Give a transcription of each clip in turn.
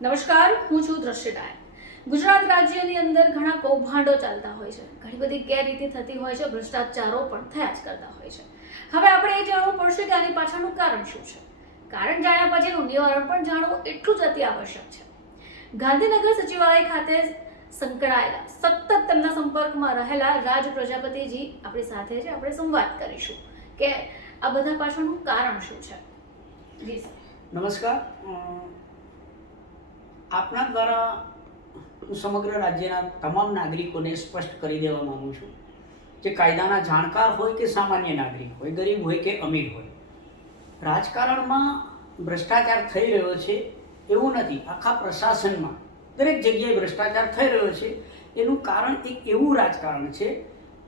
નમસ્કાર, હું છું દ્રશ્ય ડાયર. ગુજરાત રાજ્યની અંદર ઘણા કૌભાંડો ચાલતા હોય છે, ઘણી બધી ગેરરીતિ થતી હોય છે, ભ્રષ્ટાચારો પણ થયા જ કરતા હોય છે. હવે આપણે એ જાણવું પડશે કે આની પાછળનું કારણ શું છે. કારણ જાણ્યા પછીનું નિવારણ પણ જાણવું એટલું જ અતિ આવશ્યક છે. ગાંધીનગર સચિવાલય ખાતે સંકળાયેલા સતત તેમના સંપર્કમાં રહેલા રાજ પ્રજાપતિજી આપણી સાથે છે. આપણે સંવાદ કરીશું કે આ બધા પાછળનું કારણ શું છે. જી સર. નમસ્કાર. આપના દ્વારા હું સમગ્ર રાજ્યના તમામ નાગરિકોને સ્પષ્ટ કરી દેવા માંગુ છું કે કાયદાના જાણકાર હોય કે સામાન્ય નાગરિક હોય, ગરીબ હોય કે અમીર હોય, રાજકારણમાં ભ્રષ્ટાચાર થઈ રહ્યો છે એવું નથી. આખા પ્રશાસનમાં દરેક જગ્યાએ ભ્રષ્ટાચાર થઈ રહ્યો છે. એનું કારણ એક એવું રાજકારણ છે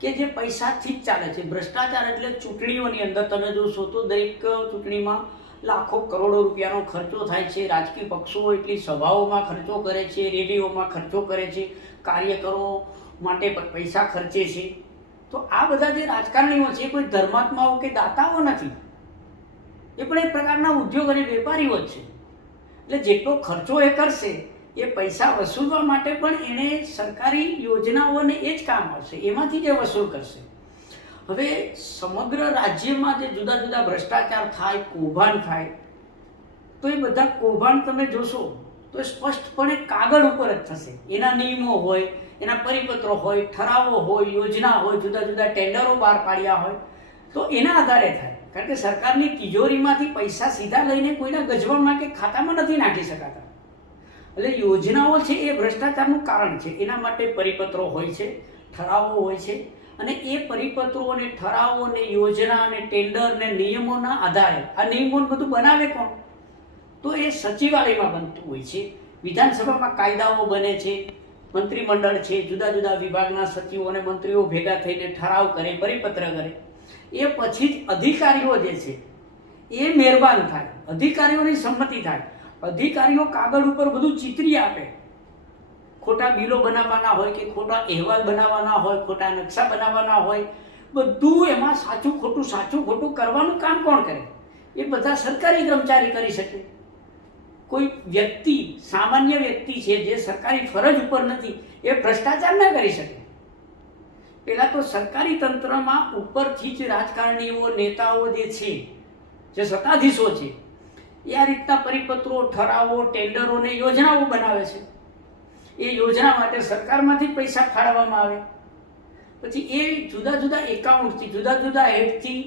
કે જે પૈસાથી જ ચાલે છે. ભ્રષ્ટાચાર એટલે ચૂંટણીઓની અંદર તમે જોશો તો દરેક ચૂંટણીમાં લાખો કરોડો રૂપિયાનો ખર્ચો થાય છે. રાજકીય પક્ષો એટલી સભાઓમાં ખર્ચો કરે છે, રેલીઓમાં ખર્ચો કરે છે, કાર્યકરો માટે પૈસા ખર્ચે છે. તો આ બધા જે રાજકારણીઓ છે કોઈ ધર્માત્માઓ કે દાતાઓ નથી, એ પણ એક પ્રકારના ઉદ્યોગ અને વેપારીઓ જ છે. એટલે જેટલો ખર્ચો એ કરશે એ પૈસા વસૂલવા માટે પણ એણે સરકારી યોજનાઓને એ જ કામ આવશે, એમાંથી જે વસૂલ કરશે. હવે સમગ્ર રાજ્યમાં જે જુદા જુદા ભ્રષ્ટાચાર થાય, કૌભાંડ થાય, તો એ બધા કૌભાંડ તમે જોશો તો સ્પષ્ટપણે કાગળ ઉપર જ થશે. એના નિયમો હોય, એના પરિપત્રો હોય, ઠરાવો હોય, યોજના હોય, જુદા જુદા ટેન્ડરો બહાર પાડ્યા હોય, તો એના આધારે થાય. કારણ કે સરકારની તિજોરીમાંથી પૈસા સીધા લઈને કોઈના ગજવામાં કે ખાતામાં નથી નાખી શકાતા. એટલે યોજનાઓ છે એ ભ્રષ્ટાચારનું કારણ છે. એના માટે પરિપત્રો હોય છે, ઠરાવો હોય છે, અને એ પરિપત્રો અને ઠરાવો અને યોજના અને ટેન્ડર ને નિયમોના આધારે આ નિયમો બધું બનાવે કોણ? તો એ સચિવાલયમાં બનતું હોય છે. વિધાનસભામાં કાયદાઓ બને છે, મંત્રીમંડળ છે, જુદા જુદા વિભાગના સચિવો અને મંત્રીઓ ભેગા થઈને ઠરાવ કરે, પરિપત્ર કરે. એ પછી જ અધિકારીઓ જે છે એ મહેરબાન થાય, અધિકારીઓની સંમતિ થાય. અધિકારીઓ કાગળ ઉપર બધું ચિતરી આપે. ખોટા બિલો બનાવવાના હોય કે ખોટા અહેવાલ બનાવવાના હોય, ખોટા નકશા બનાવવાના હોય, બધું એમાં સાચું ખોટું કરવાનું કામ કોણ કરે? એ બધા સરકારી કર્મચારી કરી શકે. કોઈ વ્યક્તિ, સામાન્ય વ્યક્તિ છે જે સરકારી ફરજ ઉપર નથી, એ ભ્રષ્ટાચાર ના કરી શકે. પહેલાં તો સરકારી તંત્રમાં ઉપરથી જ રાજકારણીઓ, નેતાઓ જે છે, જે સત્તાધીશો છે, એ આ રીતના પરિપત્રો, ઠરાવો, ટેન્ડરો ને યોજનાઓ બનાવે છે. એ યોજના માટે સરકારમાંથી પૈસા ફાળવવામાં આવે. પછી એ જુદા જુદા એકાઉન્ટથી, જુદા જુદા હેડથી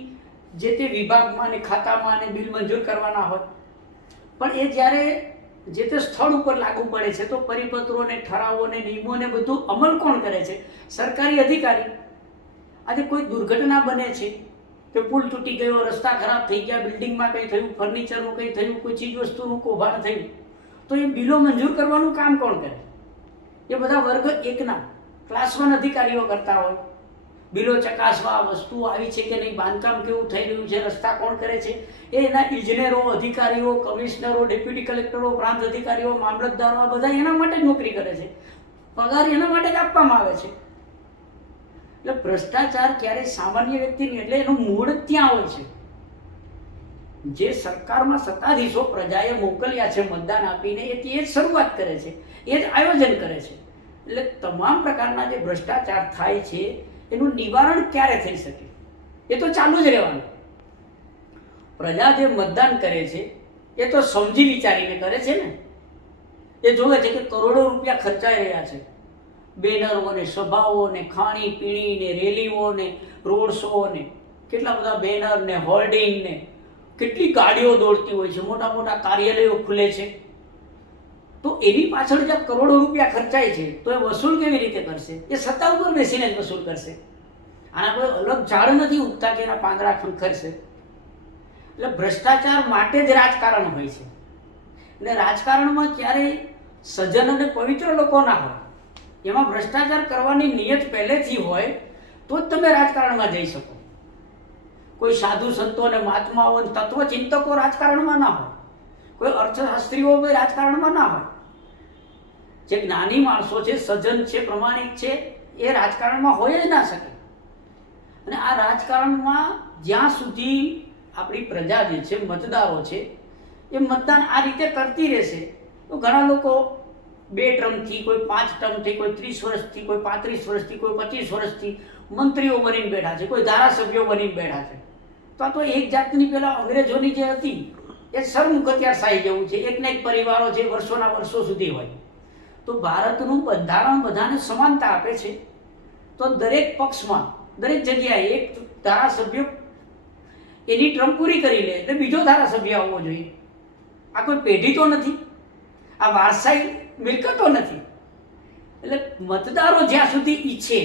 જે તે વિભાગમાં ને ખાતામાં ને બિલ મંજૂર કરવાના હોય. પણ એ જ્યારે જે તે સ્થળ ઉપર લાગુ પડે છે તો પરિપત્રો ને ઠરાવો ને નિયમો ને બધું અમલ કોણ કરે છે? સરકારી અધિકારી. આજે કોઈ દુર્ઘટના બને છે કે પુલ તૂટી ગયો, રસ્તા ખરાબ થઈ ગયા, બિલ્ડિંગમાં કંઈ થયું, ફર્નિચરનું કંઈ થયું, કોઈ ચીજ વસ્તુનું કૌભાંડ થયું, તો એ બિલો મંજૂર કરવાનું કામ કોણ કરે? એ બધા વર્ગ એકના ક્લાસ 1 અધિકારીઓ કરતા હોય. બિલો ચકાસવા, વસ્તુઓ આવી છે કે નહીં, બાંધકામ કેવું થઈ રહ્યું છે, રસ્તા કોણ કરે છે, એ એના ઇજનેરો, અધિકારીઓ, કમિશનરો, ડેપ્યુટી કલેક્ટરો, પ્રાંત અધિકારીઓ, મામલતદારો, આ બધા એના માટે જ નોકરી કરે છે. પગાર એના માટે જ આપવામાં આવે છે. એટલે ભ્રષ્ટાચાર ક્યારેય સામાન્ય વ્યક્તિ નહીં, એટલે એનું મૂળ જ ત્યાં હોય છે. જે સરકારમાં સત્તાધીશો પ્રજાએ મોકલ્યા છે મતદાન આપીને, એ જ શરૂઆત કરે છે, એ જ આયોજન કરે છે. એટલે તમામ પ્રકારના જે ભ્રષ્ટાચાર થાય છે એનું નિવારણ ક્યારે થઈ શકે? એ તો ચાલુ જ રહેવાનું. પ્રજા જે મતદાન કરે છે એ તો સમજી વિચારીને કરે છે ને. એ જોવે છે કે કરોડો રૂપિયા ખર્ચાઈ રહ્યા છે. બેનરો ને, સભાઓ ને, ખાણી પીણી ને, રેલીઓ ને, રોડ શો ને, કેટલા બધા બેનર ને, હોર્ડિંગ ને, કેટલી ગાડીઓ દોડતી હોય છે, મોટા મોટા કાર્યાલયો ખુલે છે. તો એની પાછળ જ્યાં કરોડો રૂપિયા ખર્ચાય છે તો એ વસૂલ કેવી રીતે કરશે? એ સત્તા ઉપર બેસીને જ વસૂલ કરશે. આના કોઈ અલગ ઝાડ નથી ઉગતા કે એના પાંદડા ખંખરશે. એટલે ભ્રષ્ટાચાર માટે જ રાજકારણ હોય છે. એટલે રાજકારણમાં ક્યારેય સજ્જન અને પવિત્ર લોકો ના હોય. એમાં ભ્રષ્ટાચાર કરવાની નિયત પહેલેથી હોય તો જ તમે રાજકારણમાં જઈ શકો. કોઈ સાધુ સંતો અને મહાત્માઓ અને તત્વચિંતકો રાજકારણમાં ના હોય. કોઈ અર્થશાસ્ત્રીઓ કોઈ રાજકારણમાં ના હોય. જે જ્ઞાની માણસો છે, સજ્જન છે, પ્રમાણિક છે, એ રાજકારણમાં હોય જ ના શકે. અને આ રાજકારણમાં જ્યાં સુધી આપણી પ્રજા જે છે, મતદારો છે, એ મતદાન આ રીતે કરતી રહેશે તો ઘણા લોકો 2 ટર્મથી, કોઈ 5 ટર્મથી, કોઈ 30 વર્ષથી, કોઈ 35 વર્ષથી, કોઈ 25 વર્ષથી મંત્રીઓ બનીને બેઠા છે, કોઈ ધારાસભ્યો બનીને બેઠા છે. તો આ તો એક જાતની પેલા અંગ્રેજોની જે હતી એ સરમુખત્યારશાહી જેવું છે. એકને એક પરિવારો જે વર્ષોના વર્ષો સુધી હોય. તો ભારતનું બંધારણ બધાને સમાનતા આપે છે. તો દરેક પક્ષમાં, દરેક જગ્યાએ એક ધારાસભ્ય એની ટર્મ પૂરી કરી લે એટલે બીજો ધારાસભ્ય આવવો જોઈએ. આ કોઈ પેઢી તો નથી, આ વારસાઈ મિલકતો નથી. એટલે મતદારો જ્યાં સુધી ઈચ્છે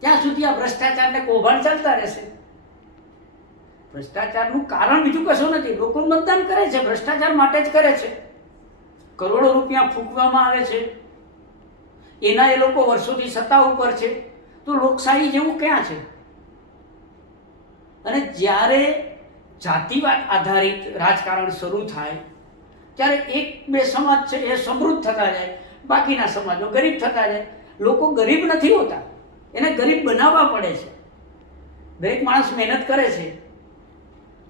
ત્યાં સુધી આ ભ્રષ્ટાચારને કૌભાંડ ચાલતા રહેશે. ભ્રષ્ટાચારનું કારણ બીજું કશું નથી. લોકો મતદાન કરે છે ભ્રષ્ટાચાર માટે જ કરે છે. કરોડો રૂપિયા ફૂંકવામાં આવે છે, એના એ લોકો વર્ષોથી સત્તા ઉપર છે. તો લોકશાહી જેવું ક્યાં છે? અને જ્યારે જાતિવાદ આધારિત રાજકારણ શરૂ થાય ત્યારે 1-2 સમાજ છે એ સમૃદ્ધ થતા જાય, બાકીના સમાજો ગરીબ થતા જાય. લોકો ગરીબ નથી હોતા, એને ગરીબ બનાવવા પડે છે. દરેક માણસ મહેનત કરે છે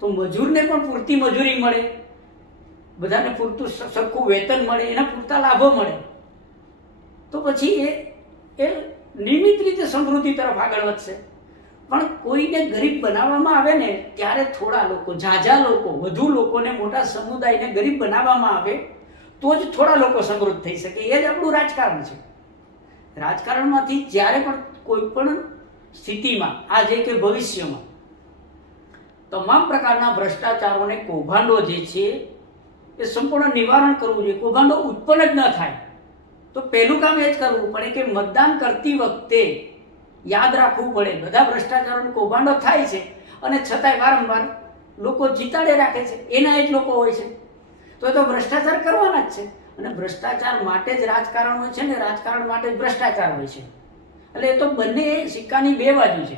તો મજૂરને પણ પૂરતી મજૂરી મળે, બધાને પૂરતું સરખું વેતન મળે, એના પૂરતા લાભો મળે, તો પછી એ નિયમિત રીતે સમૃદ્ધિ તરફ આગળ વધશે. પણ કોઈને ગરીબ બનાવવામાં આવે ને ત્યારે થોડા લોકો, ઝાઝા લોકો, વધુ લોકોને, મોટા સમુદાયને ગરીબ બનાવવામાં આવે તો જ થોડા લોકો સમૃદ્ધ થઈ શકે. એ જ આપણું રાજકારણ છે. રાજકારણમાંથી જ્યારે પણ કોઈ પણ સ્થિતિમાં, આજે કે ભવિષ્યમાં, તમામ પ્રકારના ભ્રષ્ટાચારોને, કૌભાંડો જે છે એ સંપૂર્ણ નિવારણ કરવું જોઈએ. કૌભાંડો ઉત્પન્ન જ ન થાય તો પહેલું કામ એ જ કરવું પડે કે મતદાન કરતી વખતે યાદ રાખવું પડે બધા ભ્રષ્ટાચારોને, કૌભાંડો થાય છે અને છતાંય વારંવાર લોકો જીતાડે રાખે છે. એના જ લોકો હોય છે તો એ તો ભ્રષ્ટાચાર કરવાના જ છે. અને ભ્રષ્ટાચાર માટે જ રાજકારણ હોય છે ને રાજકારણ માટે જ ભ્રષ્ટાચાર હોય છે. એટલે એ તો બંને સિક્કાની 2 બાજુ છે.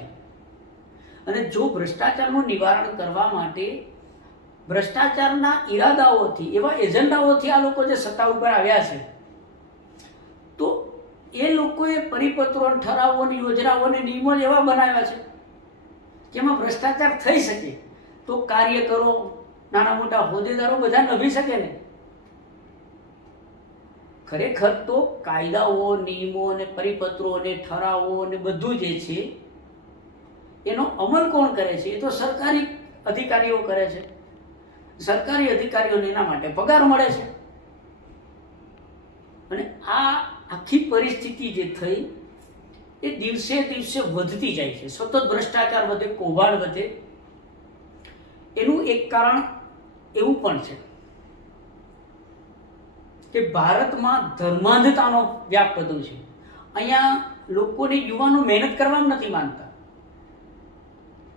અને જો ભ્રષ્ટાચારનું નિવારણ કરવા માટે ભ્રષ્ટાચારના ઈરાદાઓથી, એવા એજન્ડાઓથી આ લોકો જે સત્તા ઉપર આવ્યા છે, તો એ લોકોએ પરિપત્રો, ઠરાવો, યોજનાઓ અને નિયમો જ એવા બનાવ્યા છે કે એમાં ભ્રષ્ટાચાર થઈ શકે. તો કાર્યકરો, નાના મોટા હોદ્દેદારો બધા નભી શકે ને. ખરેખર તો કાયદાઓ, નિયમો અને પરિપત્રો અને ઠરાવો અને બધું જે છે એનો અમલ કોણ કરે છે? એ તો સરકારી અધિકારીઓ કરે છે. સરકારી અધિકારીઓને એના માટે પગાર મળે છે. અને આ આખી પરિસ્થિતિ જે થઈ એ દિવસે દિવસે વધતી જાય છે. સતત ભ્રષ્ટાચાર વધે, કૌભાંડ વધે. એનું એક કારણ એવું પણ છે કે ભારતમાં ધર્માંધતાનો વ્યાપ વધુ છે. અહીંયા લોકોને, યુવાનો મહેનત કરવામાં નથી માંગતા.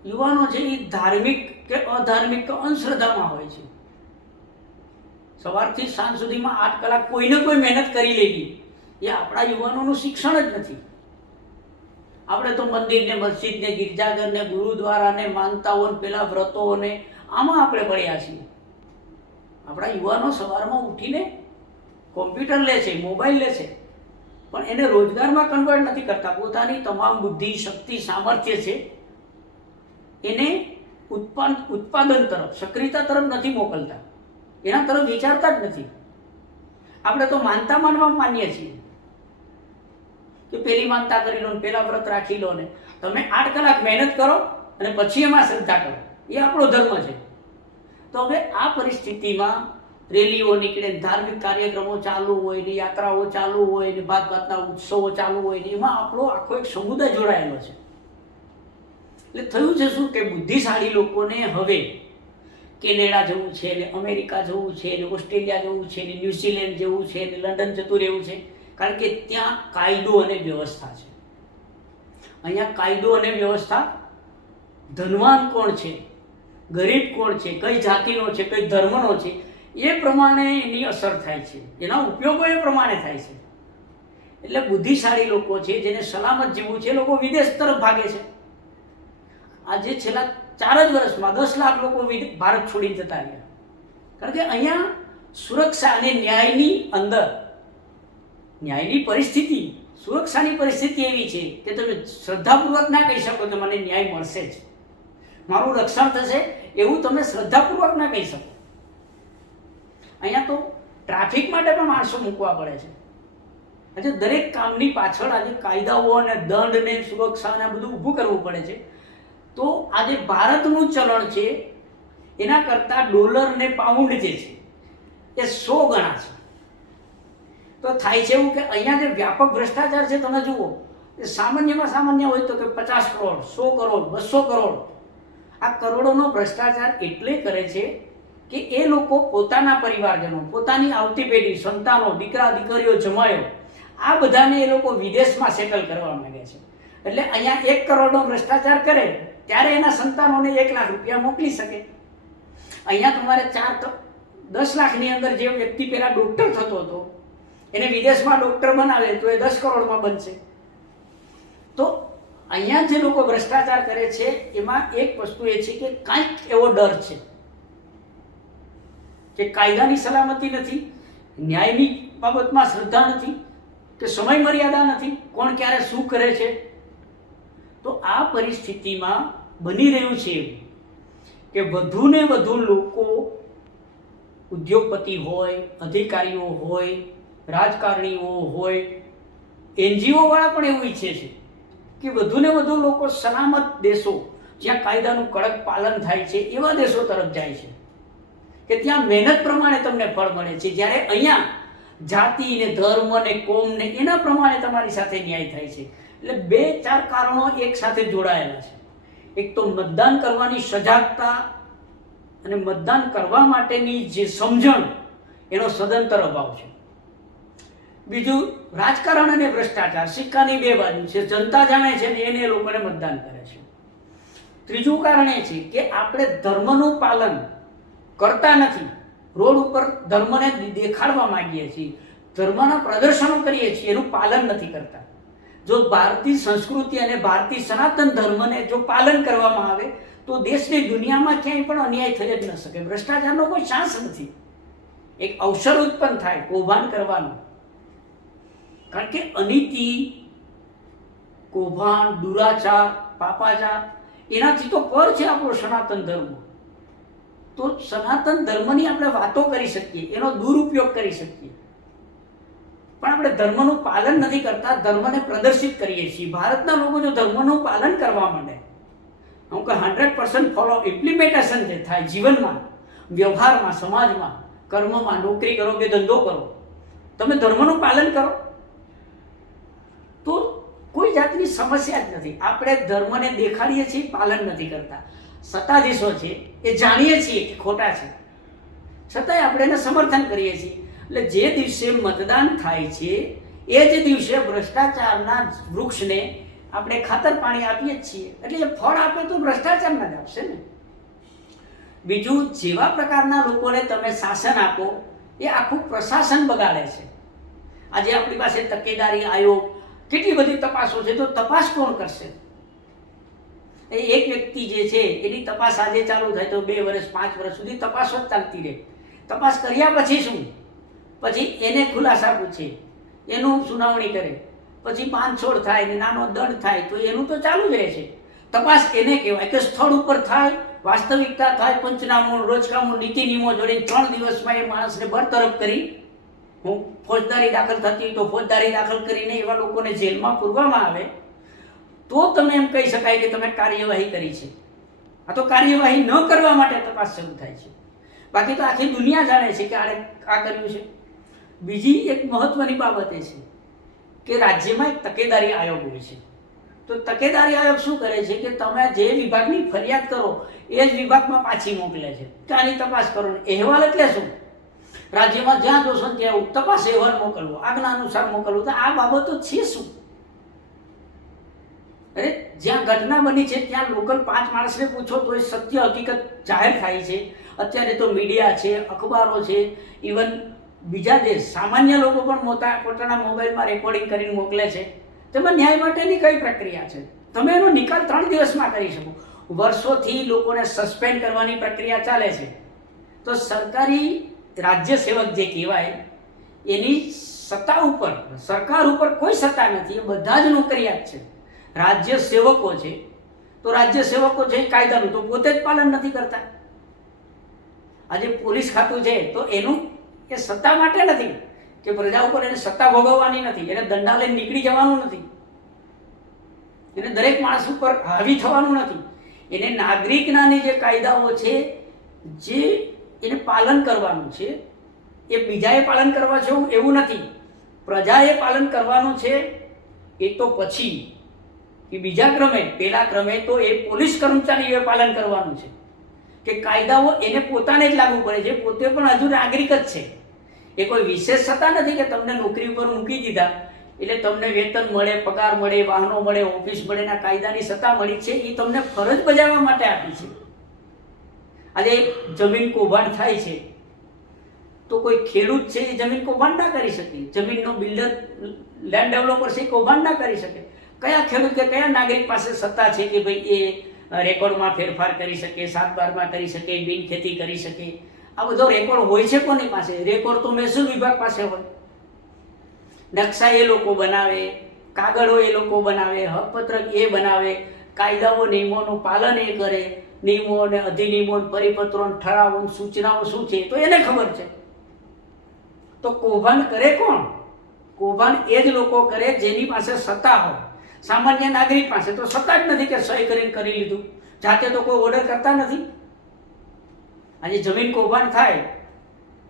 યુવાનો છે એ ધાર્મિક કે અધાર્મિક કે અંધશ્રદ્ધામાં હોય છે. સવારથી સાંજ સુધીમાં 8 કલાક કોઈને કોઈ મહેનત કરી લેવી એ આપણા યુવાનોનું શિક્ષણ જ નથી. આપણે તો મંદિરને, મસ્જિદને, ગિરજાઘરને, ગુરુદ્વારાને, માનતાઓને, પેલા વ્રતોને આમાં આપણે પડ્યા છીએ. આપણા યુવાનો સવારમાં ઉઠીને કોમ્પ્યુટર લે છે, મોબાઈલ લે છે, પણ એને રોજગારમાં કન્વર્ટ નથી કરતા. પોતાની તમામ બુદ્ધિ, શક્તિ, સામર્થ્ય છે એને ઉત્પાદન તરફ, સક્રિયતા તરફ નથી મોકલતા. એના તરફ વિચારતા જ નથી. આપણે તો માનતા માનીએ છીએ કે પેલી માનતા કરી લો ને, પેલા વ્રત રાખી લો ને. તમે 8 કલાક મહેનત કરો અને પછી એમાં શ્રદ્ધા કરો, એ આપણો ધર્મ છે. તો હવે આ પરિસ્થિતિમાં રેલીઓ નીકળે, ધાર્મિક કાર્યક્રમો ચાલુ હોય ને, યાત્રાઓ ચાલુ હોય ને, ભાતના ઉત્સવો ચાલુ હોય ને, એમાં આપણો આખો એક સમુદાય જોડાયેલો છે. એટલે થયું છે શું કે બુદ્ધિશાળી લોકોને હવે કેનેડા જવું છે ને, અમેરિકા જવું છે ને, ઓસ્ટ્રેલિયા જવું છે ને, ન્યુઝીલેન્ડ જવું છે ને, લંડન જતું રહેવું છે. કારણ કે ત્યાં કાયદો અને વ્યવસ્થા છે. અહીંયા કાયદો અને વ્યવસ્થા, ધનવાન કોણ છે, ગરીબ કોણ છે, કઈ જાતિનો છે, કઈ ધર્મનો છે, એ પ્રમાણે એની અસર થાય છે. એના ઉપયોગો એ પ્રમાણે થાય છે. એટલે બુદ્ધિશાળી લોકો છે, જેને સલામત જીવવું છે, એ લોકો વિદેશ તરફ ભાગે છે. આજે છેલ્લા 4 જ વર્ષમાં 10 લાખ લોકો ભારત છોડીને જતા રહ્યા. કારણ કે અહીંયા સુરક્ષા અને ન્યાયની અંદર, ન્યાયની પરિસ્થિતિ, સુરક્ષાની પરિસ્થિતિ એવી છે કે તમે શ્રદ્ધાપૂર્વક ના કહી શકો કે મને ન્યાય મળશે જ, મારું રક્ષણ થશે, એવું તમે શ્રદ્ધાપૂર્વક ના કહી શકો. અહીંયા તો ટ્રાફિક માટે પણ માણસો મૂકવા પડે છે. આજે દરેક કામની પાછળ આજે કાયદાઓ અને દંડ ને સુરક્ષા ને બધું ઊભું કરવું પડે છે. તો આજે ભારતનું ચલણ છે એના કરતાં ડોલર ને પાઉન્ડ જે છે એ 100 ગણા છે. તો થાય છે એવું કે અહીંયા જે વ્યાપક ભ્રષ્ટાચાર છે તમે જુઓ, સામાન્યમાં સામાન્ય હોય તો કે 50 કરોડ, 100 કરોડ, 200 કરોડ. આ કરોડોનો ભ્રષ્ટાચાર એટલે કરે છે કે એ લોકો પોતાના પરિવારજનો, પોતાની આવતી પેઢી, સંતાનો, દીકરા દીકરીઓ, જમાયો, આ બધાને એ લોકો વિદેશમાં સેટલ કરવા માંગે છે. એટલે અહીંયા 1 કરોડનો ભ્રષ્ટાચાર કરે ત્યારે એના સંતાનોને 1 લાખ રૂપિયા મોકલી શકે. અહીંયા તમારે 10 લાખની અંદર જે વ્યક્તિ પહેલા ડૉક્ટર થતો હતો એને વિદેશમાં ડૉક્ટર બનાવે તો એ 10 કરોડમાં બનશે. તો અહીંયા જે લોકો ભ્રષ્ટાચાર કરે છે એમાં એક વસ્તુ એ છે કે કાંઈક એવો ડર છે કે કાયદાની સલામતી નથી, ન્યાયની બાબતમાં શ્રદ્ધા નથી, કે સમય મર્યાદા નથી, કોણ ક્યારે શું કરે છે. તો આ પરિસ્થિતિમાં બની રહ્યું છે એવું કે વધુને વધુ લોકો, ઉદ્યોગપતિ હોય, અધિકારીઓ હોય, રાજકારણીઓ હોય, NGO વાળા પણ એવું ઈચ્છે છે કે વધુને વધુ લોકો સલામત દેશો, જ્યાં કાયદાનું કડક પાલન થાય છે એવા દેશો તરફ જાય છે કે ત્યાં મહેનત પ્રમાણે તમને ફળ મળે છે. જ્યારે અહીંયા જાતિ ને ધર્મ ને કોમ ને એના પ્રમાણે તમારી સાથે ન્યાય થાય છે. એટલે 2-4 કારણો એક સાથે જોડાયેલા છે. એક તો મતદાન કરવાની સજાગતા અને મતદાન કરવા માટેની જે સમજણ એનો સદંતર અભાવ છે. બીજું, રાજકારણ અને ભ્રષ્ટાચાર સિક્કાની 2 બાજુ છે. જનતા જાણે છે ને એને લોકોને મતદાન કરે છે. ત્રીજું કારણ એ છે કે આપણે ધર્મનું પાલન કરતા નથી. રોડ ઉપર ધર્મને દેખાડવા માંગીએ છીએ, ધર્મના પ્રદર્શનો કરીએ છીએ, એનું પાલન નથી કરતા. જો ભારતીય સંસ્કૃતિ અને ભારતીય સનાતન ધર્મને જો પાલન કરવામાં આવે તો દેશની દુનિયામાં ક્યાંય પણ અન્યાય થઈ જ ન શકે. ભ્રષ્ટાચારનો કોઈ ચાન્સ નથી. એક અવસર ઉત્પન્ન થાય કૌભાંડ કરવાનો, કારણ કે અનીતિ, કૌભાંડ, દુરાચાર, પાપાચાર એનાથી તો પર છે આપણો સનાતન ધર્મ. તો સનાતન ધર્મની આપણે વાતો કરી શકીએ, એનો દુરુપયોગ કરી શકીએ, પણ આપણે ધર્મનું પાલન નથી કરતા, ધર્મને પ્રદર્શિત કરીએ છીએ. ભારતના લોકો જો ધર્મનું પાલન કરવા માંડે, હું કે 100% ફોલો ઇમ્પ્લિમેન્ટેશન જે થાય જીવનમાં, વ્યવહારમાં, સમાજમાં, કર્મમાં, નોકરી કરો કે ધંધો કરો, તમે ધર્મનું પાલન કરો તો કોઈ જાતની સમસ્યા જ નથી. આપણે ધર્મને દેખાડીએ છીએ, પાલન નથી કરતા. સત્તાધીશો છે એ જાણીએ છીએ કે ખોટા છે, છતાંય આપણે એને સમર્થન કરીએ છીએ. એટલે જે દિવસે મતદાન થાય છે એ જ દિવસે ભ્રષ્ટાચારના વૃક્ષને આપણે ખાતર પાણી આપીએ જ છીએ. એટલે એ ફળ આપે તો ભ્રષ્ટાચારના જ આપશે ને. બીજું, જેવા પ્રકારના લોકોને તમે શાસન આપો એ આખું પ્રશાસન બગાડે છે. આજે આપણી પાસે તકેદારી આયોગ, કેટલી બધી તપાસો છે, તો તપાસ કોણ કરશે? એક વ્યક્તિ જે છે એની તપાસ આજે ચાલુ થાય તો 2 વર્ષ 5 વર્ષ સુધી તપાસો જ ચાલતી રહે. તપાસ કર્યા પછી શું? પછી એને ખુલાસા પૂછે, એનું સુનાવણી કરે, પછી 5 થાય ને નાનો દંડ થાય તો એનું તો ચાલુ જ રહે છે. તપાસ એને કહેવાય કે સ્થળ ઉપર થાય, વાસ્તવિકતા થાય, પંચનામું, રોજકામું, નીતિ નિયમો જોડીને 3 દિવસમાં એ માણસને બરતરફ કરી, હું ફોજદારી દાખલ થતી તો ફોજદારી દાખલ કરીને એવા લોકોને જેલમાં પૂરવામાં આવે તો તમે એમ કહી શકાય કે તમે કાર્યવાહી કરી છે. આ તો કાર્યવાહી ન કરવા માટે તપાસ શરૂ થાય છે. બાકી તો આખી દુનિયા જાણે છે કે આ કર્યું છે. બીજી એક મહત્વની બાબત એ છે કે રાજ્યમાં એક તકેદારી આયોગ હોય છે. તો તકેદારી આયોગ શું કરે છે કે તમે જે વિભાગની ફરિયાદ કરો એ જ વિભાગમાં પાછી મોકલે છે કે આની તપાસ કરો. અહેવાલ એટલે શું? રાજ્યમાં જ્યાં જોશો ત્યાં તપાસ અહેવાલ મોકલવો, આજ્ઞા અનુસાર મોકલવું. તો આ બાબતો છે શું? અરે જ્યાં ઘટના બની છે ત્યાં લોકલ 5 માણસને પૂછો તો એ સત્ય હકીકત જાહેર થાય છે. અત્યારે તો મીડિયા છે, અખબારો છે, ઇવન બીજા જે સામાન્ય લોકો પણ પોતાના મોબાઈલમાં રેકોર્ડિંગ કરીને મોકલે છે. તેમાં ન્યાય માટેની કઈ પ્રક્રિયા છે? તમે એનો નિકાલ 3 દિવસમાં કરી શકો. વર્ષોથી લોકોને સસ્પેન્ડ કરવાની પ્રક્રિયા ચાલે છે. તો સરકારી રાજ્ય સેવક જે કહેવાય એની સત્તા ઉપર, સરકાર ઉપર કોઈ સત્તા નથી. એ બધા જ નોકરિયાત છે, રાજ્ય સેવકો છે. તો રાજ્ય સેવકો છે કાયદાનું તો પોતે જ પાલન નથી કરતા. આજે પોલીસ ખાતું છે તો એનું એ સત્તા માટે નથી કે પ્રજા ઉપર એને સત્તા ભોગવવાની નથી, એને દંડા લઈને નીકળી જવાનું નથી, એને દરેક માણસ ઉપર હાવી થવાનું નથી. એને નાગરિકના જે કાયદાઓ છે જે એને પાલન કરવાનું છે એ બીજાએ પાલન કરવા છે એવું નથી, પ્રજાએ પાલન કરવાનું છે. એ તો પછી કે બીજા ક્રમે, પહેલા ક્રમે તો એ પોલીસ કર્મચારીઓએ પાલન કરવાનું છે કે કાયદાઓ એને પોતાને જ લાગુ પડે છે. પોતે પણ હજુ નાગરિક જ છે. એ કોઈ વિશેષ સત્તા નથી કે તમને નોકરી ઉપર મૂકી દીધા એટલે તમને વેતન મળે, પગાર મળે, વાહનો મળે, ઓફિસ મળે, ના કાયદાની સત્તા મળી છે. એ તમને ફરજ બજાવવા માટે આપી છે. આજે જમીન કૌભાંડ થાય છે તો કોઈ ખેડૂત છે એ જમીન કૌભાંડ ના કરી શકે, જમીનનો બિલ્ડર, લેન્ડ ડેવલપર છે એ કૌભાંડ ના કરી શકે. કયા ખેડૂત કે કયા નાગરિક પાસે સત્તા છે કે ભાઈ એ રેકોર્ડમાં ફેરફાર કરી શકે, 7/12 કરી શકે, બિન ખેતી કરી શકે? આ બધો રેકોર્ડ હોય છે કોની પાસે? રેકોર્ડ તો મહેસૂલ વિભાગ પાસે હોય. નકશા એ લોકો બનાવે, કાગળો એ લોકો બનાવે, હકપત્રક એ બનાવે, કાયદાઓ નિયમોનું પાલન એ કરે, નિયમો અને અધિનિયમો, પરિપત્રો, ઠરાવો, સૂચનાઓ શું છે તો એને ખબર છે. તો કૌભાંડ કરે કોણ? કૌભાંડ એ જ લોકો કરે જેની પાસે સત્તા હોય. સામાન્ય નાગરિક પાસે તો સત્તા જ નથી કે સહી કરીને કરી લીધું, જાતે તો કોઈ ઓર્ડર કરતા નથી. આજે જમીન કૌભાંડ થાય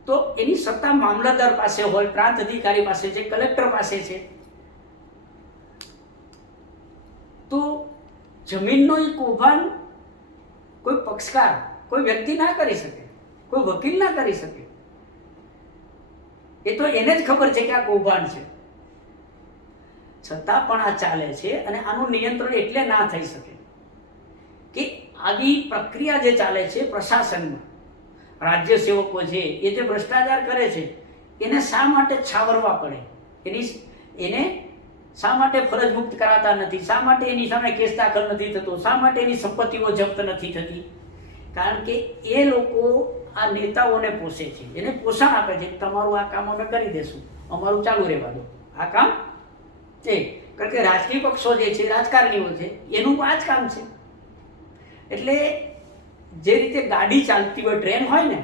તો એની સત્તા મામલતદાર પાસે હોય, પ્રાંત અધિકારી પાસે છે, કલેક્ટર પાસે છે. તો જમીનનો એ કૌભાંડ કોઈ પક્ષકાર, કોઈ વ્યક્તિ ના કરી શકે, કોઈ વકીલ ના કરી શકે. એ તો એને જ ખબર છે કે આ કૌભાંડ છે, છતાં પણ આ ચાલે છે. અને આનું નિયંત્રણ એટલે ના થઈ શકે કે આવી પ્રક્રિયા જે ચાલે છે પ્રશાસનમાં, રાજ્ય સેવકો છે એ જે ભ્રષ્ટાચાર કરે છે એને શા માટે છાવરવા પડે? એને શા માટે ફરજ મુક્ત કરાતા નથી? શા માટે એની સામે કેસ દાખલ નથી થતો? શા માટે એની સંપત્તિઓ જપ્ત નથી થતી? કારણ કે એ લોકો આ નેતાઓને પોષે છે, એને પોષણ આપે છે. તમારું આ કામ અમે કરી દેશું, અમારું ચાલુ રહેવા દો, આ કામ છે. કારણ કે રાજકીય પક્ષો જે છે, રાજકારણીઓ છે, એનું આ જ કામ છે. એટલે જે રીતે ગાડી ચાલતી હોય, ટ્રેન હોય ને,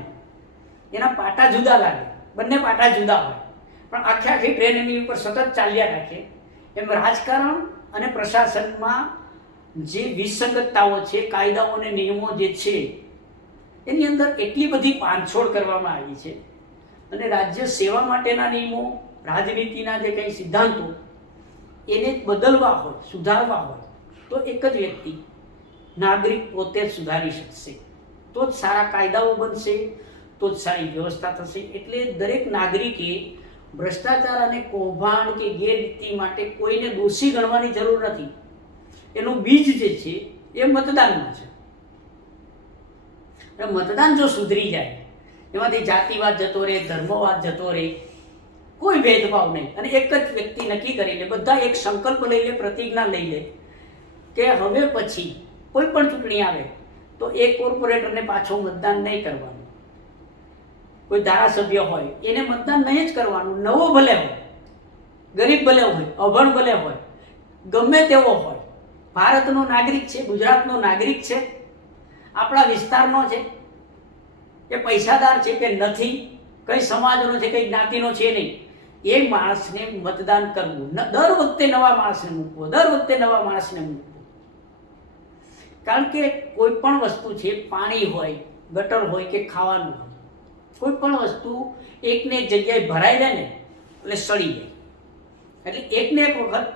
એના પાટા જુદા લાગે, બંને પાટા જુદા હોય, પણ આખી આખી ટ્રેન એની ઉપર સતત ચાલ્યા રાખે. એમ રાજકારણ અને પ્રશાસનમાં જે વિસંગતતાઓ છે, કાયદાઓ અને નિયમો જે છે એની અંદર એટલી બધી બાંધછોડ કરવામાં આવી છે. અને રાજ્ય સેવા માટેના નિયમો, રાજનીતિના જે કંઈ સિદ્ધાંતો એને બદલવા હોય, સુધારવા હોય તો એક જ વ્યક્તિ, નાગરિક પોતે જ સુધારી શકશે. તો જ સારા કાયદાઓ બનશે, તો જ સારી વ્યવસ્થા થશે. એટલે દરેક નાગરિકે ભ્રષ્ટાચાર અને કૌભાંડ કે ગેરરીતિ માટે કોઈને દોષી ગણવાની જરૂર નથી. એનું બીજ જે છે એ મતદાનમાં છે. અને મતદાન જો સુધરી જાય, એમાંથી જાતિવાદ જતો રહે, ધર્મવાદ જતો રહે, કોઈ ભેદભાવ નહીં, અને એક જ વ્યક્તિ નક્કી કરી લે, બધા એક સંકલ્પ લઈ લે, પ્રતિજ્ઞા લઈ લે કે હવે પછી કોઈ પણ ચૂંટણી આવે તો એ કોર્પોરેટરને પાછો મતદાન નહીં કરવાનું. કોઈ ધારાસભ્ય હોય એને મતદાન નહીં જ કરવાનું. નવો ભલે હોય, ગરીબ ભલે હોય, અભણ ભલે હોય, ગમે તેવો હોય, ભારતનો નાગરિક છે, ગુજરાતનો નાગરિક છે, આપણા વિસ્તારનો છે, એ પૈસાદાર છે કે નથી, કઈ સમાજનો છે, કઈ જ્ઞાતિનો છે નહીં, એ માણસને મતદાન કરવું. દર વખતે નવા માણસને મૂકવો, દર વખતે નવા માણસને મૂકવો. કારણ કે કોઈ પણ વસ્તુ છે, પાણી હોય, ગટર હોય કે ખાવાનું હોય, કોઈ પણ વસ્તુ એકને એક જગ્યાએ ભરાઈ જાય ને એટલે સડી જાય. એટલે એકને એક વખત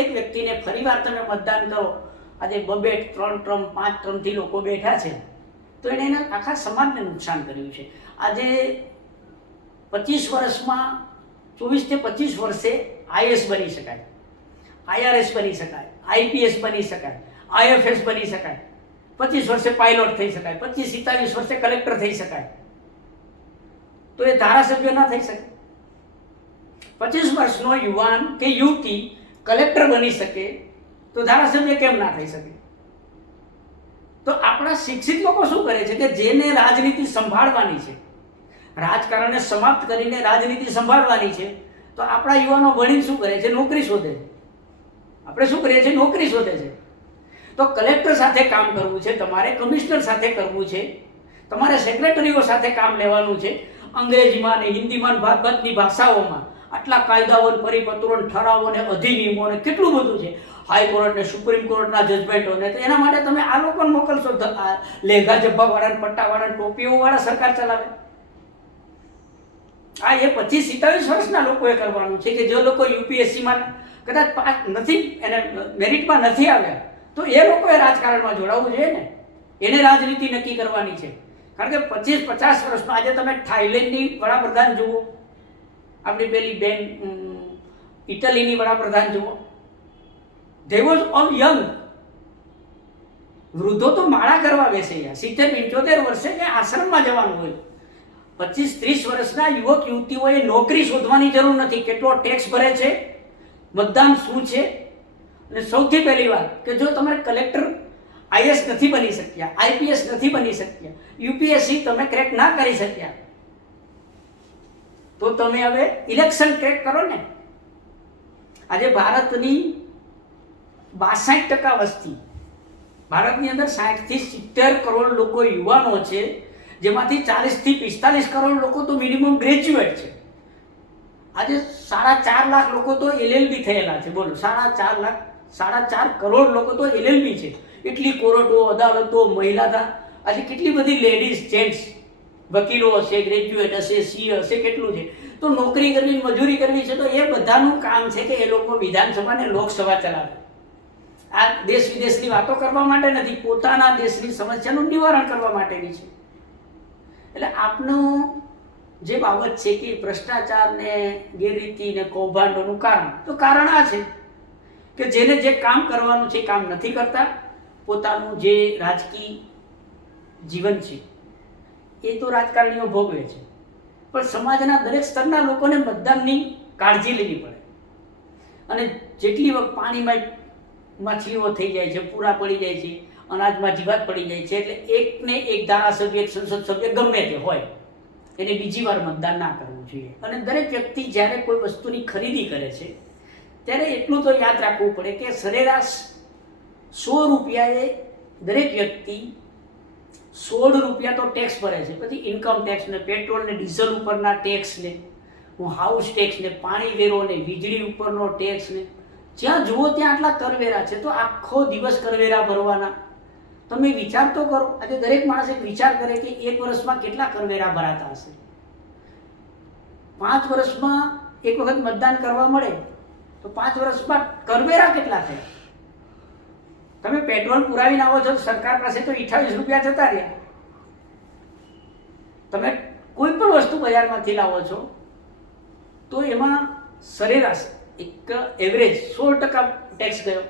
એક વ્યક્તિને ફરીવાર તમે મતદાન કરો. આજે 2, 3 ટર્મ, 5 ટર્મથી લોકો બેઠા છે તો એણે એના આખા સમાજને નુકસાન કર્યું છે. આજે 25 વર્ષમાં, 24 થી 25 વર્ષે IAS બની શકાય, IRS બની શકાય, IPS બની શકાય, IFS બની શકાય, 25 વર્ષે પાયલોટ થઈ શકાય, 25-27 વર્ષે કલેક્ટર થઈ શકાય. તો એ ધારાસભ્ય ના થઈ શકે? 25 વર્ષનો યુવાન કે યુવતી કલેક્ટર બની શકે તો ધારાસભ્ય કેમ ના થઈ શકે? તો આપણા શિક્ષિત લોકો શું કરે છે કે જેને રાજનીતિ સંભાળવાની છે, રાજકારણને સમાપ્ત કરીને રાજનીતિ સંભાળવાની છે, તો આપણા યુવાનો ભણીને શું કરે છે? નોકરી શોધે છે. આપણે શું કરીએ છીએ? નોકરી શોધે છે. તો કલેક્ટર સાથે કામ કરવું છે તમારે, કમિશનર સાથે કરવું છે, તમારે સેક્રેટરીઓ સાથે કામ લેવાનું છે, અંગ્રેજીમાં ને હિન્દીમાં ને ભાતની ભાષાઓમાં આટલા કાયદાઓ ને પરિપત્રો ને ઠરાવો ને અધિનિયમો ને કેટલું બધું છે, હાઈકોર્ટ ને સુપ્રીમ કોર્ટના જજમેન્ટો ને. તો એના માટે તમે આ લોકોને મોકલશો, લેઘા જબ્બાવાળા ને પટ્ટાવાળા ને ટોપીઓવાળા સરકાર ચલાવે? આ એ 25-27 વર્ષના લોકોએ કરવાનું છે કે જે લોકો યુપીએસસીમાં કદાચ પાસ નથી, એને મેરિટમાં નથી આવ્યા, તો એ લોકોએ રાજકારણમાં જોડાવવું જોઈએ ને. એને રાજનીતિ નક્કી કરવાની છે. કારણ કે 25-50 વર્ષમાં આજે તમે થાઈલેન્ડની વડાપ્રધાન જુઓ, આપણી પેલી બેન ઇટલીની વડાપ્રધાન જુઓ, they was all young. વૃદ્ધો તો માળા કરવા બેસે યાર, 70-75 વર્ષે કે આશ્રમમાં જવાનું હોય. 25-30 વર્ષના યુવક યુવતીઓએ નોકરી શોધવાની જરૂર નથી. કેટલો ટેક્સ ભરે છે, મતદાન શું છે, અને સૌથી પહેલી વાત કે જો તમારે કલેક્ટર આઈએસ નથી બની શક્યા, આઈપીએસ નથી બની શક્યા, યુપીએસસી તમે ક્રેક ના કરી શક્યા, તો તમે હવે ઇલેક્શન ક્રેક કરો ને. આજે ભારતની 62% વસ્તી, ભારતની અંદર 60-70 કરોડ લોકો યુવાનો છે, જેમાંથી 40-45 કરોડ લોકો તો મિનિમમ ગ્રેજ્યુએટ છે. આજે 4.5 લાખ લોકો તો એલએલબી થયેલા છે. બોલો, 4.5 કરોડ લોકો તો એલએલબી છે. એટલી કોર્ટો, અદાલતો, મહિલા, આજે કેટલી બધી લેડીઝ, જેન્ટ્સ વકીલો હશે, ગ્રેજ્યુએટ હશે, સીએ હશે, કેટલું છે. તો નોકરી કરવી, મજૂરી કરવી છે, તો એ બધાનું કામ છે કે એ લોકો વિધાનસભા ને લોકસભા ચલાવે. આ દેશ વિદેશની વાતો કરવા માટે નથી, પોતાના દેશની સમસ્યાનું નિવારણ કરવા માટેની છે. એટલે આપનું જે બાબત છે કે ભ્રષ્ટાચાર ને ગેરરીતિ ને કૌભાંડોનું કારણ, તો કારણ આ છે કે જેને જે કામ કરવાનું છે કામ નથી કરતા. પોતાનું જે રાજકીય જીવન છે એ તો રાજકારણીઓ ભોગવે છે, પણ સમાજના દરેક સ્તરના લોકોને મતદાનની કાળજી લેવી પડે. અને જેટલી વખત પાણીમાં માછલીઓ થઈ જાય છે, પૂરા પડી જાય છે, અનાજમાં જીવાત પડી જાય છે, એટલે એકને એક ધારાસભ્ય, એક સંસદ સભ્ય ગમે તે હોય, એને બીજી વાર મતદાન ના કરવું જોઈએ. અને દરેક વ્યક્તિ જ્યારે કોઈ વસ્તુની ખરીદી કરે છે ત્યારે એટલું તો યાદ રાખવું પડે કે સરેરાશ 100 રૂપિયાએ દરેક વ્યક્તિ 16 રૂપિયા તો ટેક્સ ભરે છે. પછી ઇન્કમ ટેક્સ ને, પેટ્રોલ ને ડીઝલ ઉપરના ટેક્સ ને, હાઉસ ટેક્સ ને, પાણી વેરો ને, વીજળી ઉપરનો ટેક્સ ને, જ્યાં જુઓ ત્યાં આટલા કરવેરા છે. તો આખો દિવસ કરવેરા ભરવાના. તમે વિચાર તો કરો. આજે દરેક માણસ એક વિચાર કરે કે એક વર્ષમાં કેટલા કરવેરા ભરાતા હશે. 5 વર્ષમાં એક વખત મતદાન કરવા મળે તો 5 વર્ષમાં કરવેરા કેટલા થાય? તમે પેટ્રોલ પુરાવીને આવો છો સરકાર પાસે તો 28 રૂપિયા જતા રહ્યા. તમે કોઈ પણ વસ્તુ બજારમાંથી લાવો છો તો એમાં સરેરાશ એક એવરેજ 16% ટેક્સ ગયો.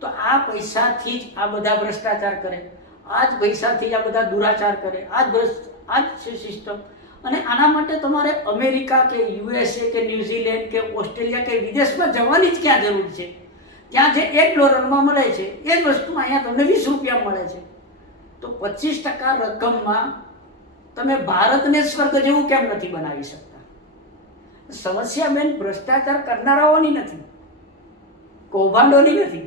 તો આ પૈસાથી જ આ બધા ભ્રષ્ટાચાર કરે, આ જ પૈસાથી જ આ બધા દુરાચાર કરે, આ જ છે સિસ્ટમ. અને આના માટે તમારે અમેરિકા કે યુએસએ કે ન્યુઝીલેન્ડ કે ઓસ્ટ્રેલિયા કે વિદેશમાં જવાની જ ક્યાં જરૂર છે? ત્યાં જે $1 મળે છે એ જ વસ્તુ અહીંયા તમને 20 રૂપિયા મળે છે. તો 25% રકમમાં તમે ભારતને સ્વર્ગ જેવું કેમ નથી બનાવી શકતા? સમસ્યા બેન ભ્રષ્ટાચાર કરનારાઓની નથી, કૌભાંડોની નથી,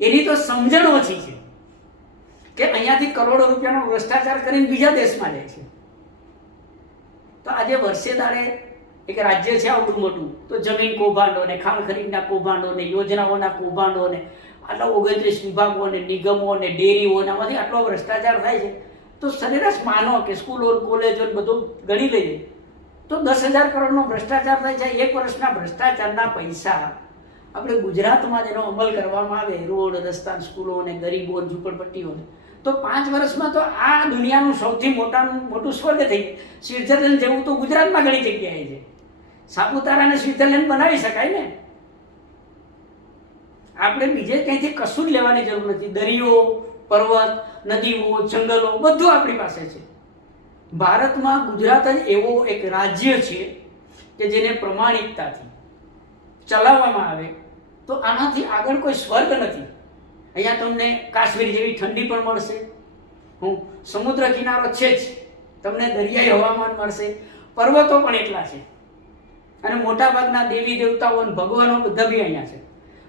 એની તો સમજણ ઓછી છે કે અહીંયાથી કરોડો રૂપિયાનો ભ્રષ્ટાચાર કરીને બીજા દેશમાં જાય છે. તો આજે વર્ષે દાડે એક રાજ્ય છે આવડું મોટું, તો જમીન કૌભાંડો ને, ખાણ ખરીદના કૌભાંડો ને, યોજનાઓના કૌભાંડો ને, આટલા 29 વિભાગો ને, નિગમો ને, ડેરીઓનામાંથી આટલો ભ્રષ્ટાચાર થાય છે. તો સરેરાશ માનો કે સ્કૂલો, કોલેજો બધું ગણી લઈએ તો 10,000 કરોડનો ભ્રષ્ટાચાર થાય છે. 1 વર્ષના ભ્રષ્ટાચારના પૈસા આપણે ગુજરાતમાં જેનો અમલ કરવામાં આવે, રોડ, રસ્તા, સ્કૂલો ને, ગરીબો, ઝૂંપડપટ્ટીઓને, તો 5 વર્ષમાં તો આ દુનિયાનું સૌથી મોટું સ્વર્ગ થઈ જાય. સ્વિટ્ઝરલેન્ડ જેવું તો ગુજરાતમાં ઘણી જગ્યાએ છે. સાપુતારાને સ્વિટ્ઝરલેન્ડ બનાવી શકાય ને. આપણે બીજે ક્યાંયથી કશું જ લેવાની જરૂર નથી. દરિયો, પર્વત, નદીઓ, જંગલો બધું આપણી પાસે છે. ભારતમાં ગુજરાત જ એવો એક રાજ્ય છે કે જેને પ્રમાણિકતાથી ચલાવવામાં આવે તો આનાથી આગળ કોઈ સ્વર્ગ નથી. અહીંયા તમને કાશ્મીર જેવી ઠંડી પણ મળશે, સમુદ્ર કિનારો છે જ, તમને દરિયાઈ હવામાન મળશે, પર્વતો પણ એટલા છે, અને મોટાભાગના દેવી દેવતાઓ અને ભગવાનો બધા બી અહીંયા છે.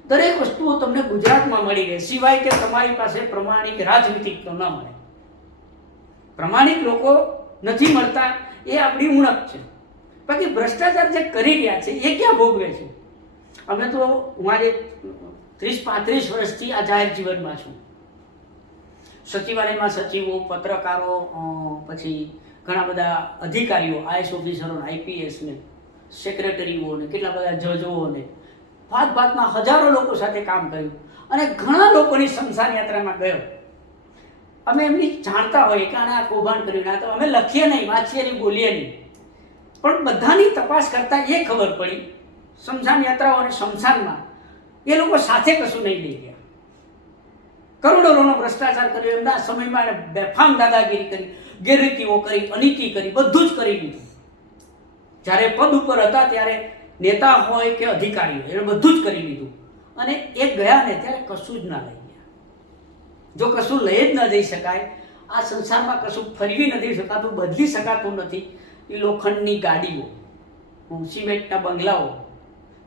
દરેક વસ્તુઓ તમને ગુજરાતમાં મળી રહે, સિવાય કે તમારી પાસે પ્રમાણિક રાજનીતિક તો ન મળે. પ્રમાણિક લોકો નથી મળતા એ આપણી ઉણપ છે. બાકી ભ્રષ્ટાચાર જે કરી રહ્યા છે એ ક્યાં ભોગવે છે? અમે તો હું આજે 30-35 વર્ષથી આ જાહેર જીવનમાં છું. સચિવાલયમાં સચિવો, પત્રકારો, પછી ઘણા બધા અધિકારીઓ, આઈએસ ઓફિસરો, આઈપીએસ ને, સેક્રેટરીઓ ને, કેટલા બધા જજો ને, ભાતના હજારો લોકો સાથે કામ કર્યું અને ઘણા લોકોની સ્મશાન યાત્રામાં ગયો. અમે એમની જાણતા હોઈએ કે આને આ કૌભાંડ કર્યું, ના તો અમે લખીએ નહીં, વાંચીએ નહીં, બોલીએ નહીં, પણ બધાની તપાસ કરતા એ ખબર પડી સ્મશાન યાત્રાઓ અને સ્મશાનમાં એ લોકો સાથે કશું નહીં લઈ ગયા. કરોડોનો ભ્રષ્ટાચાર કર્યો, એમના સમયમાં એને બેફામ દાદાગીરી કરી, ગેરરીતિઓ કરી, અનીતિ કરી, બધું જ કરી દીધું. જ્યારે પદ ઉપર હતા ત્યારે નેતા હોય કે અધિકારી હોય એને બધું જ કરી લીધું અને એ ગયા ને ત્યારે કશું જ ના લઈ ગયા. જો કશું લઈ જ ન જઈ શકાય, આ સંસારમાં કશું ફરવી નથી શકાતું, બદલી શકાતું નથી, એ લોખંડની ગાડીઓ, સિમેન્ટના બંગલાઓ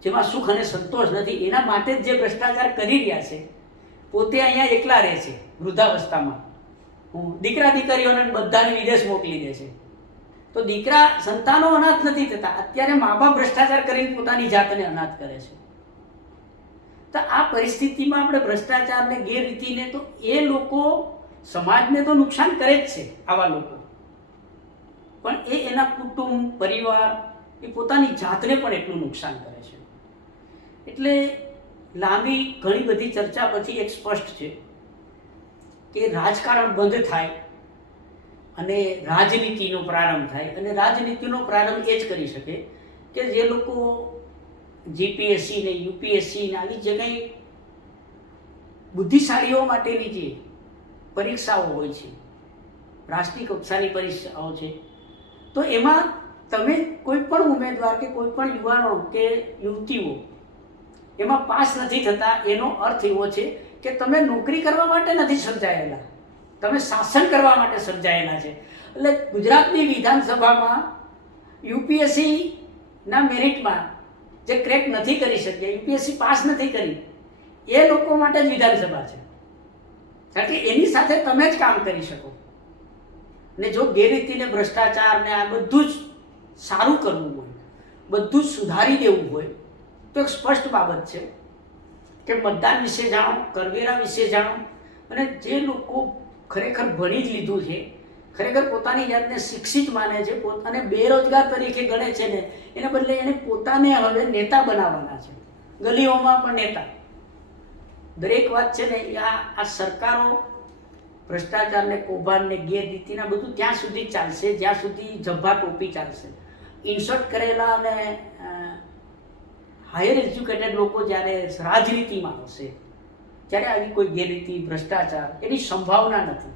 જેમાં સુખ અને સંતોષ નથી, એના માટે જ જે ભ્રષ્ટાચાર કરી રહ્યા છે, પોતે અહીંયા એકલા રહે છે વૃદ્ધાવસ્થામાં, દીકરા દીકરીઓને બધાને વિદેશ મોકલી દે છે. તો દીકરા સંતાનો અનાથ નથી થતા, અત્યારે મા બાપ ભ્રષ્ટાચાર કરીને પોતાની જાતને અનાથ કરે છે. તો આ પરિસ્થિતિમાં આપણે ભ્રષ્ટાચારને, ગેરરીતિને, તો એ લોકો સમાજને તો નુકસાન કરે જ છે આવા લોકો, પણ એ એના કુટુંબ, પરિવાર, એ પોતાની જાતને પણ એટલું નુકસાન કરે છે. એટલે લાંબી ઘણી બધી ચર્ચા પછી એક સ્પષ્ટ છે કે રાજકારણ બંધ થાય અને રાજનીતિનો પ્રારંભ થાય. અને રાજનીતિનો પ્રારંભ એ જ કરી શકે કે જે લોકો જીપીએસસી ને યુપીએસસી ને આવી જે કંઈ બુદ્ધિશાળીઓ માટેની જે પરીક્ષાઓ હોય છે, રાષ્ટ્રીય કક્ષાની પરીક્ષાઓ છે, તો એમાં તમે કોઈ પણ ઉમેદવાર કે કોઈ પણ યુવાનો કે યુવતીઓ એમાં પાસ નથી થતા, એનો અર્થ એવો છે કે તમે નોકરી કરવા માટે નથી સર્જાયેલા, તમે શાસન કરવા માટે સર્જાયેલા છે. એટલે ગુજરાતની વિધાનસભામાં યુપીએસસીના મેરિટમાં જે ક્રેક નથી કરી શક્યા, યુપીએસસી પાસ નથી કરી, એ લોકો માટે જ વિધાનસભા છે. કારણ કે એની સાથે તમે જ કામ કરી શકો. ને જો ગેરરીતિને, ભ્રષ્ટાચારને આ બધું જ સારું કરવું હોય, બધું જ સુધારી દેવું હોય, તો એક સ્પષ્ટ બાબત છે કે મતદાન વિશે જાણો, કરવેરા વિશે જાણો, અને જે લોકો ખરેખર ભણી જ લીધું છે, ખરેખર પોતાની જાતને શિક્ષિત માને છે, પોતાને બેરોજગાર તરીકે ગણે છે ને, એને બદલે એને પોતાને હવે નેતા બનાવવાના છે, ગલીઓમાં પણ નેતા. દરેક વાત છે ને આ સરકારો ભ્રષ્ટાચારને, કૌભાંડને, ગેરરીતિના બધું ત્યાં સુધી ચાલશે જ્યાં સુધી જભ્ભા ટોપી ચાલશે. ઇન્સર્ટ કરેલા અને હાયર એજ્યુકેટેડ લોકો જ્યારે રાજનીતિમાં હશે ત્યારે આવી કોઈ ગેરરીતિ, ભ્રષ્ટાચાર એની સંભાવના નથી.